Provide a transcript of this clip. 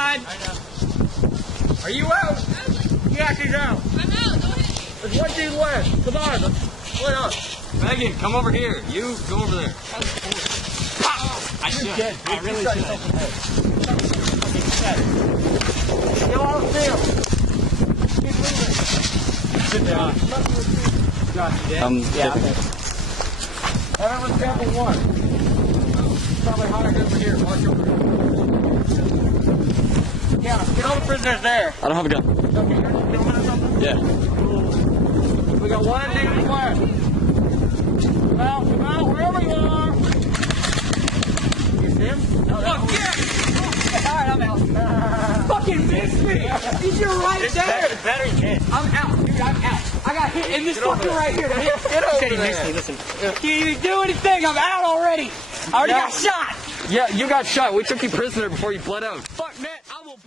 inside. Are you out? Yeah, she's out. I'm out. Go ahead. There's one dude left. Come on. Wait on. Megan, come over here. You go over there. I should. I really should. Get on the field. Keep moving. Sit down. Yeah. Everyone's sample one. Probably higher over here. Watch over here. Yeah, get all the prisoners there. I don't have a gun. Okay, you're just filming or something? Yeah. We got one dude left. Come out, wherever you are. You see him? No, Fuck yeah! Alright, I'm out. Fucking missed me! You're right there! Better hit. I'm out, dude, I'm out. I got hit in this fucker right here. Get over He there. missed me, listen. Can't even do anything, I'm out already! I already got shot! Yeah, you got shot. We took you prisoner before you bled out. Fuck, man, I will...